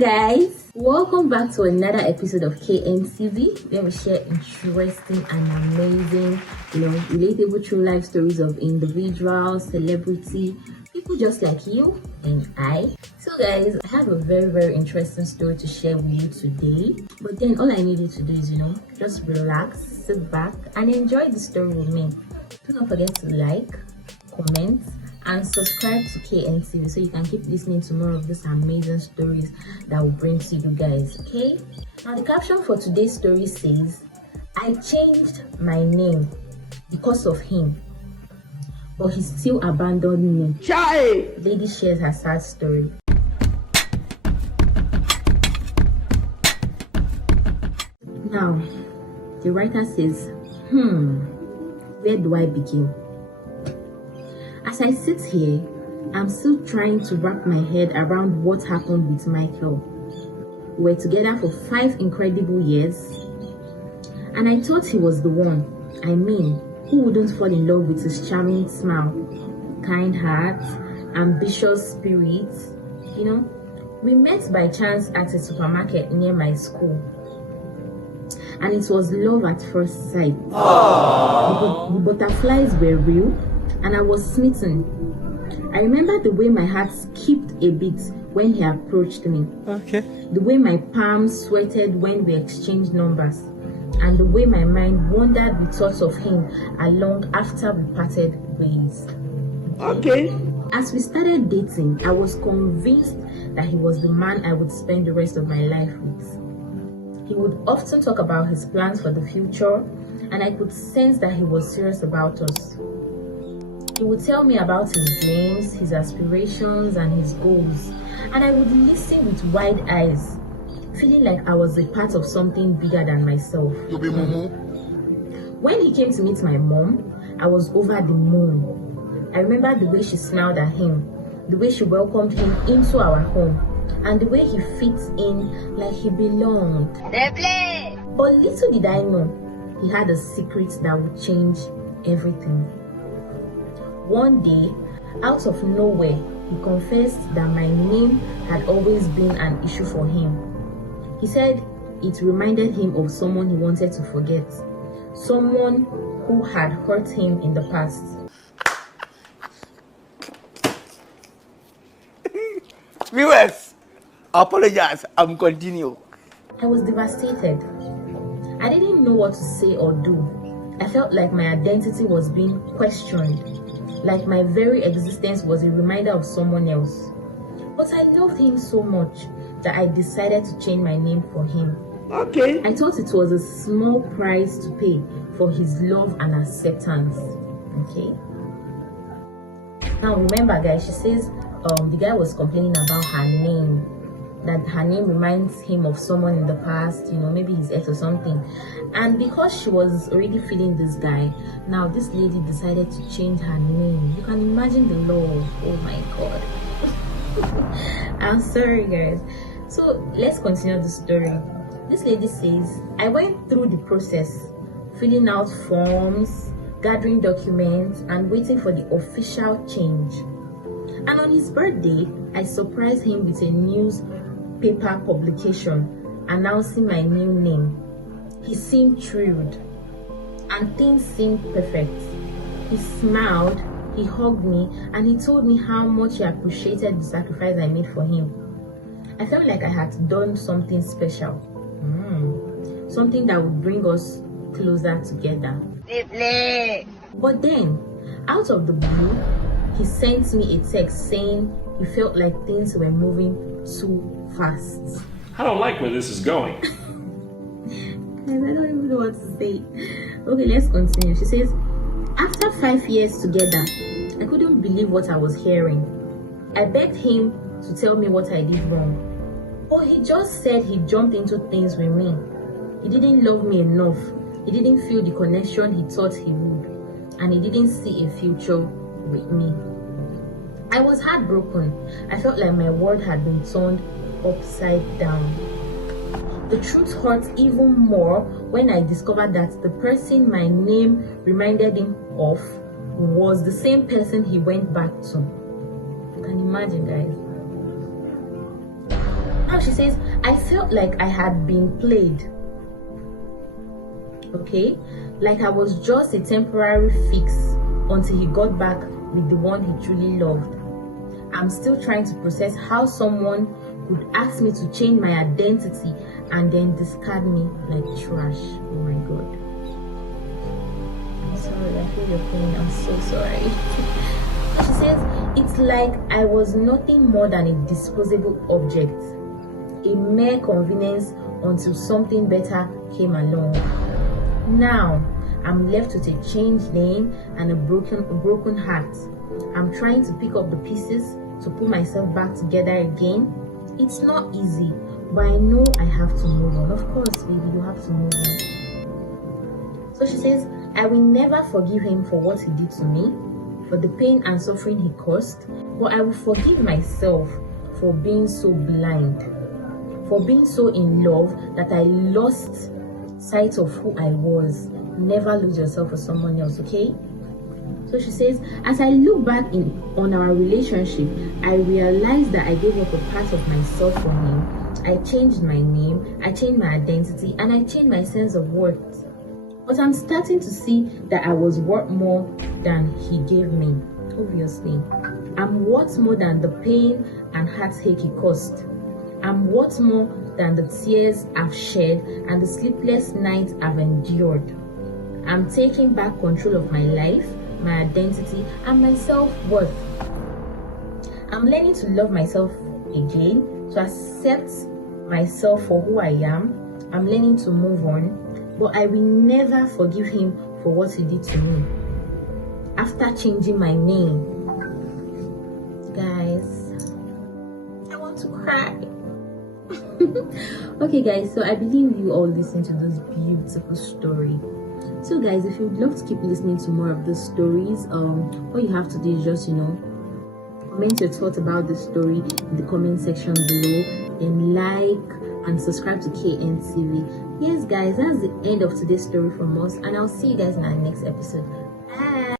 guys, welcome back to another episode of KNCV, where we share interesting and amazing, relatable true life stories of individuals, celebrity, people just like you and I. So guys, I have a very interesting story to share with you today. But then all I need you to do is, just relax, sit back and enjoy the story with me. Do not forget to like, comment and subscribe to KNTV so you can keep listening to more of these amazing stories that will bring to you guys. Okay, now the caption for today's story says, I changed my name because of him, but he still abandoned me. Chai! Lady shares her sad story. Now the writer says, where do I begin? As I sit here, I'm still trying to wrap my head around what happened with Michael. We were together for 5 incredible years, and I thought he was the one. I mean, who wouldn't fall in love with his charming smile, kind heart, ambitious spirit? We met by chance at a supermarket near my school, and it was love at first sight. The butterflies were real, and I was smitten. I remember the way my heart skipped a bit when he approached me. Okay. The way my palms sweated when we exchanged numbers, and the way my mind wandered with thoughts of him along after we parted ways. Okay. As we started dating, I was convinced that he was the man I would spend the rest of my life with. He would often talk about his plans for the future, and I could sense that he was serious about us. He would tell me about his dreams, his aspirations, and his goals, and I would listen with wide eyes, feeling like I was a part of something bigger than myself. When he came to meet my mom, I was over the moon. I remember the way she smiled at him, the way she welcomed him into our home, and the way he fits in like he belonged. But little did I know, he had a secret that would change everything. One day, out of nowhere, he confessed that my name had always been an issue for him. He said it reminded him of someone he wanted to forget, someone who had hurt him in the past. Viewers, apologize, I'm continue. I was devastated. I didn't know what to say or do. I felt like my identity was being questioned, like my very existence was a reminder of someone else. But I loved him so much that I decided to change my name for him. Okay. I thought it was a small price to pay for his love and acceptance. Okay. Now remember guys, she says the guy was complaining about her name, that her name reminds him of someone in the past, maybe his ex or something. And because she was already feeling this guy, now this lady decided to change her name. You can imagine the love. Oh my god. I'm sorry guys. So let's continue the story. This lady says, I went through the process, filling out forms, gathering documents, and waiting for the official change. And on his birthday, I surprised him with a newspaper publication announcing my new name. He seemed thrilled, and things seemed perfect. He smiled, he hugged me, and he told me how much he appreciated the sacrifice I made for him. I felt like I had done something special, something that would bring us closer together. But then, out of the blue, he sent me a text saying he felt like things were moving too fast. I don't like where this is going. I don't even know what to say. Okay, let's continue. She says, after 5 years together, I couldn't believe what I was hearing. I begged him to tell me what I did wrong, but he just said he jumped into things with me. He didn't love me enough. He didn't feel the connection he thought he would, and he didn't see a future with me. I was heartbroken. I felt like my world had been turned upside down. The truth hurt even more when I discovered that the person my name reminded him of was the same person he went back to. You can imagine, guys. Now she says, I felt like I had been played. Okay? Like I was just a temporary fix until he got back with the one he truly loved. I'm still trying to process how someone could ask me to change my identity and then discard me like trash. Oh my god. I'm sorry, I feel your pain. I'm so sorry. She says, it's like I was nothing more than a disposable object, a mere convenience until something better came along. Now, I'm left with a changed name and a broken heart. I'm trying to pick up the pieces to put myself back together again. It's not easy, but I know I have to move on. Of course, baby, you have to move on. So she says, I will never forgive him for what he did to me, for the pain and suffering he caused, but I will forgive myself for being so blind, for being so in love that I lost sight of who I was. Never lose yourself for someone else, okay? So she says, as I look back on our relationship, I realized that I gave up a part of myself for him. I changed my name, I changed my identity, and I changed my sense of worth. But I'm starting to see that I was worth more than he gave me, obviously. I'm worth more than the pain and heartache he caused. I'm worth more than the tears I've shed and the sleepless nights I've endured. I'm taking back control of my life, my identity, and my self-worth. I'm learning to love myself again, to accept myself for who I am. I'm learning to move on, but I will never forgive him for what he did to me. After changing my name, guys, I want to cry. Okay, guys, so I believe you all listened to this beautiful story. So guys, if you'd love to keep listening to more of these stories, all you have to do is just comment your thoughts about the story in the comment section below, and like and subscribe to KNTV. Yes guys, that's the end of today's story from us, and I'll see you guys in our next episode. Bye.